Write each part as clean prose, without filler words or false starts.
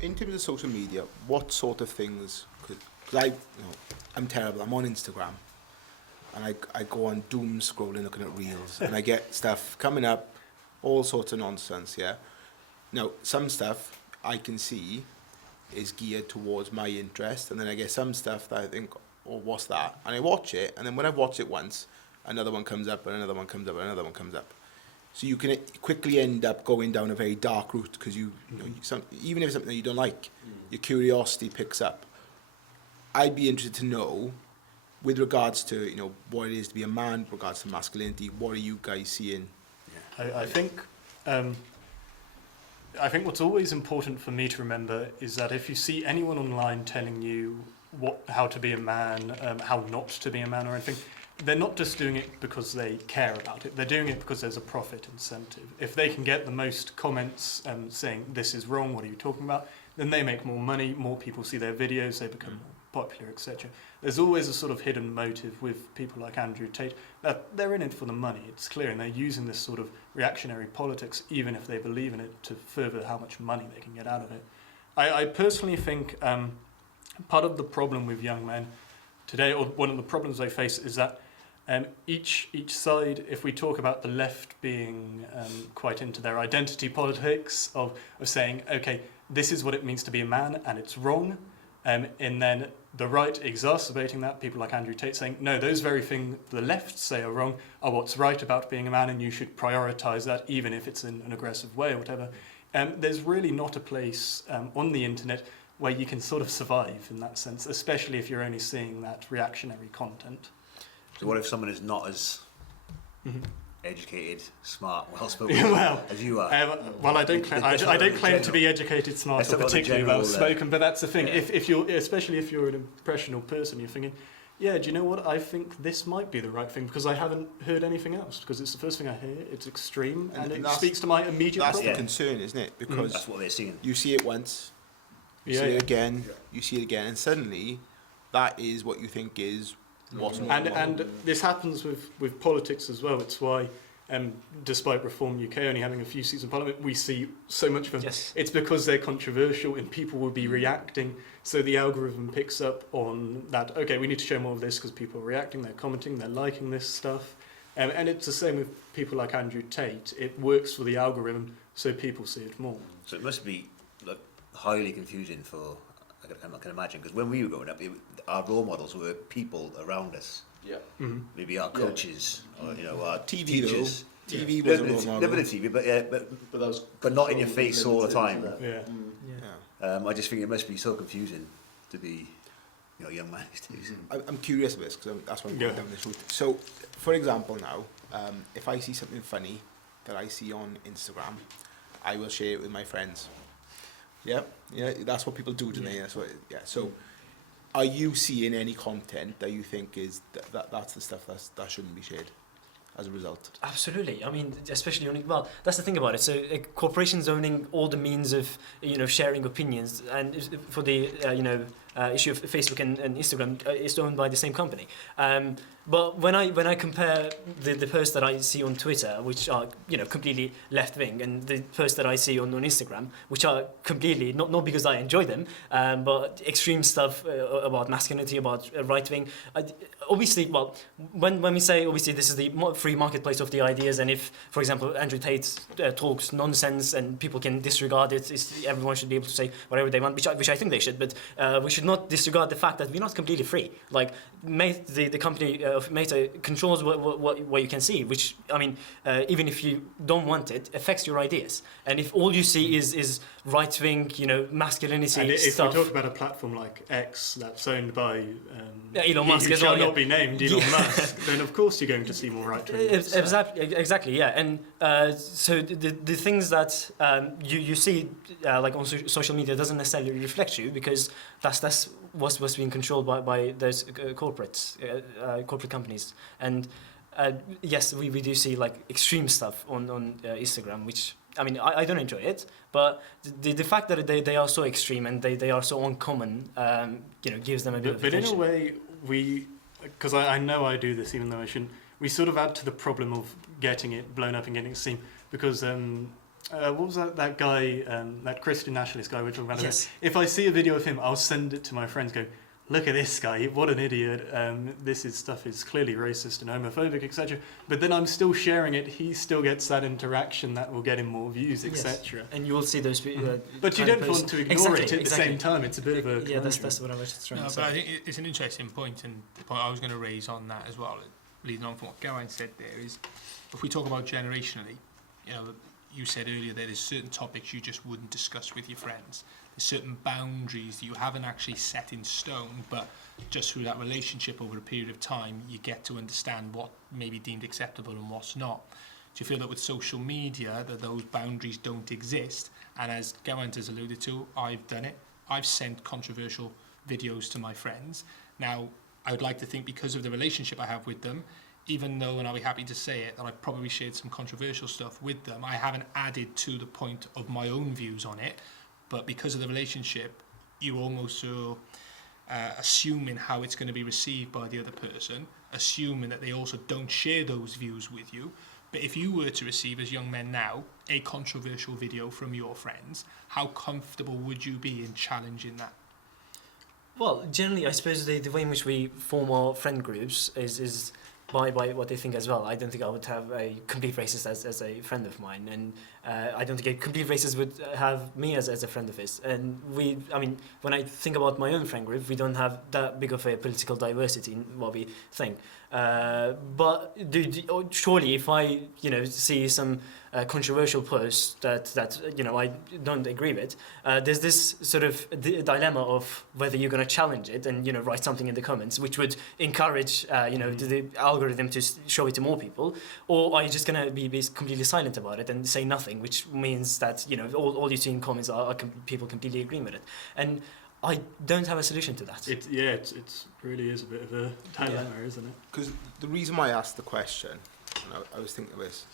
in terms of social media, what sort of things could, because I'm terrible, I'm on Instagram, and I go on doom scrolling looking at reels, and I get stuff coming up, all sorts of nonsense, yeah? Now, some stuff I can see is geared towards my interest, and then I get some stuff that I think, oh, what's that? And I watch it, and then when I've watched it once, another one comes up, and another one comes up, and another one comes up. So you can quickly end up going down a very dark route, because even if it's something that you don't like, your curiosity picks up. I'd be interested to know, with regards to what it is to be a man, with regards to masculinity, what are you guys seeing? I think what's always important for me to remember is that if you see anyone online telling you how to be a man, how not to be a man or anything, they're not just doing it because they care about it. They're doing it because there's a profit incentive. If they can get the most comments saying, this is wrong, what are you talking about, then they make more money, more people see their videos, they become more popular, etc. There's always a sort of hidden motive with people like Andrew Tate that they're in it for the money. It's clear, and they're using this sort of reactionary politics, even if they believe in it, to further how much money they can get out of it. I personally think part of the problem with young men today, or one of the problems they face, is that each side, if we talk about the left being quite into their identity politics of saying, okay, this is what it means to be a man and it's wrong, and then the right exacerbating that, people like Andrew Tate saying, no, those very things the left say are wrong are what's right about being a man, and you should prioritise that even if it's in an aggressive way or whatever. There's really not a place on the internet where you can sort of survive in that sense, especially if you're only seeing that reactionary content. So what if someone is not as educated, smart, well-spoken as you are? Well, I don't claim to be educated, smart, or particularly well-spoken, but that's the thing. If you're, especially if you're an impressionable person, you're thinking, yeah, do you know what? I think this might be the right thing because I haven't heard anything else. Because it's the first thing I hear. It's extreme, and it speaks to my immediate. That's the concern, isn't it? Because that's what they're seeing. You see it once, you see it again, you see it again, and suddenly, that is what you think is. And this happens with politics as well. It's why, despite Reform UK only having a few seats in Parliament, we see so much of them. Yes. It's because they're controversial and people will be reacting. So the algorithm picks up on that, okay, we need to show more of this because people are reacting, they're commenting, they're liking this stuff. And it's the same with people like Andrew Tate. It works for the algorithm, so people see it more. So it must be highly confusing for... I can imagine, because when we were growing up, our role models were people around us. Yeah. Mm-hmm. Maybe our coaches, or our TV teachers. TV was a role model. Never the TV, but not in your face all the time. Yeah. I just think it must be so confusing to be, a young man these days. I'm curious about this because that's why I'm going down this route. So, for example, now, if I see something funny that I see on Instagram, I will share it with my friends. Yeah, that's what people do today. That's what. Yeah. So, are you seeing any content that you think is that's the stuff that shouldn't be shared as a result? Absolutely. I mean, especially that's the thing about it. So, corporations owning all the means of sharing opinions, and for the issue of Facebook and Instagram, it's owned by the same company. But when I compare the posts that I see on Twitter, which are completely left wing, and the posts that I see on Instagram, which are completely not because I enjoy them, but extreme stuff about masculinity, about right wing. Obviously, when we say obviously this is the free marketplace of the ideas, and if, for example, Andrew Tate talks nonsense and people can disregard it, everyone should be able to say whatever they want, which I think they should, but we should not disregard the fact that we're not completely free. Like the company of Meta controls what you can see, which I mean, even if you don't want it, affects your ideas. And if all you see is right wing, masculinity and if stuff. we talk about a platform like X that's owned by Elon Musk, who shall not be named, Elon Musk, then of course you're going to see more right wing. Exactly, yeah. And so the things that you see like on social media doesn't necessarily reflect you, because that's what's being controlled by those corporate companies. And yes, we do see like extreme stuff on Instagram, which I mean I don't enjoy it, but the fact that they are so extreme and they are so uncommon, gives them a bit of attention. But in a way, because I know I do this even though I shouldn't, we sort of add to the problem of getting it blown up and getting it seen, because what was that guy, that Christian nationalist guy we're talking about? Yes. If I see a video of him, I'll send it to my friends. Go, look at this guy! What an idiot! Stuff is clearly racist and homophobic, etc. But then I'm still sharing it. He still gets that interaction that will get him more views, Yes. etc. And you will see those. But you don't want to ignore it at the same time. It's a bit of a Yeah, that's what I was trying No, to but I say. think it's an interesting point, and the point I was going to raise on that as well, leading on from what Gawain said there, is if we talk about generationally, you know, you said earlier that there's certain topics you just wouldn't discuss with your friends. There's certain boundaries that you haven't actually set in stone, but just through that relationship over a period of time, you get to understand what may be deemed acceptable and what's not. Do you feel that with social media that those boundaries don't exist? And as Gawain has alluded to, I've done it. I've sent controversial videos to my friends. Now, I would like to think because of the relationship I have with them, even though, and I'll be happy to say it, that I've probably shared some controversial stuff with them, I haven't added to the point of my own views on it. But because of the relationship, you're almost so assuming how it's going to be received by the other person, assuming that they also don't share those views with you. But if you were to receive, as young men now, a controversial video from your friends, how comfortable would you be in challenging that? Well, generally, I suppose the way in which we form our friend groups is by what they think as well. I don't think I would have a complete racist as a friend of mine, and I don't think a complete racist would have me as a friend of his. And when I think about my own friend group, we don't have that big of a political diversity in what we think. But surely, if I see some controversial post that I don't agree with, there's this sort of dilemma of whether you're going to challenge it and write something in the comments, which would encourage the algorithm to show it to more people, or are you just going to be completely silent about it and say nothing, which means that all you see in comments are people completely agreeing with it. And I don't have a solution to that. It really is a bit of a dilemma, isn't it? Because the reason why I asked the question, and I was thinking of this,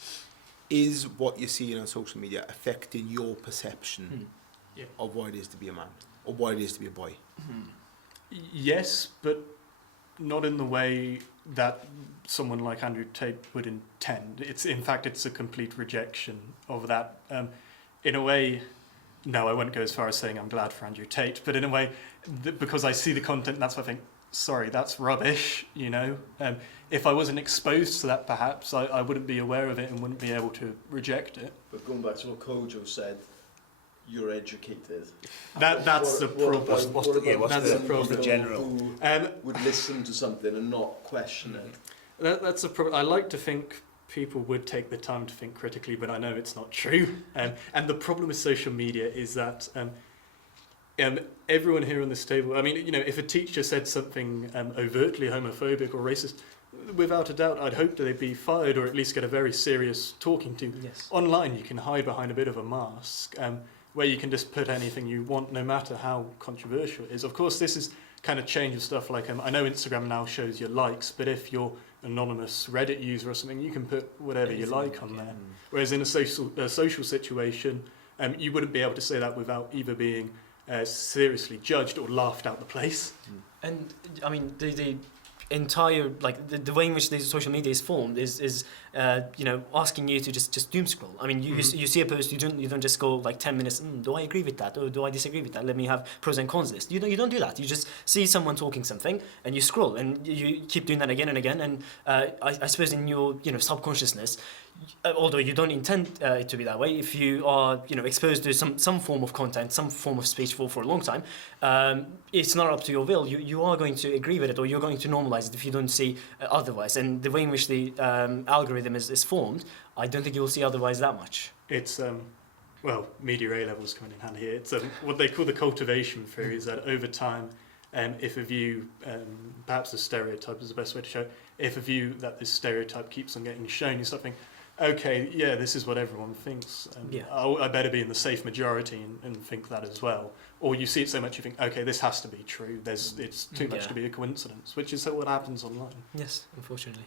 is what you're seeing on social media affecting your perception of what it is to be a man or what it is to be a boy? Yes, but not in the way that someone like Andrew Tate would intend. In fact, it's a complete rejection of that. In a way, no, I won't go as far as saying I'm glad for Andrew Tate, but in a way, because I see the content, that's what I think, sorry, that's rubbish, If I wasn't exposed to that, perhaps, I wouldn't be aware of it and wouldn't be able to reject it. But going back to what Kojo said, you're educated. That's the problem. What's the general? Who would listen to something and not question it? That's a problem. I like to think people would take the time to think critically, but I know it's not true. And the problem with social media is that everyone here on this table, if a teacher said something overtly homophobic or racist, without a doubt, I'd hope that they'd be fired or at least get a very serious talking to. Yes. Online, you can hide behind a bit of a mask, where you can just put anything you want, no matter how controversial it is. Of course, this is kind of change of stuff like, I know Instagram now shows your likes, but if you're anonymous Reddit user or something, you can put whatever you like on there. Whereas in a social situation, you wouldn't be able to say that without either being seriously judged or laughed out the place. And the entire the way in which the social media is formed is asking you to just doom scroll. You see a post, you don't just go like 10 minutes. Do I agree with that or do I disagree with that? Let me have pros and cons list. You don't do that. You just see someone talking something and you scroll and you keep doing that again and again. And I suppose in your subconsciousness, although you don't intend it to be that way, if you are exposed to some form of content, some form of speech for a long time, it's not up to your will. You are going to agree with it, or you're going to normalize it if you don't see otherwise. And the way in which the algorithm is formed, I don't think you will see otherwise that much. It's media A levels coming in hand here. It's what they call the cultivation theory, is that over time, if a view, perhaps a stereotype is the best way to show it, if a view that this stereotype keeps on getting shown, you start thinking, okay, yeah, this is what everyone thinks. I better be in the safe majority and think that as well. Or you see it so much, you think, okay, this has to be true. It's too much to be a coincidence, which is what happens online. Yes, unfortunately.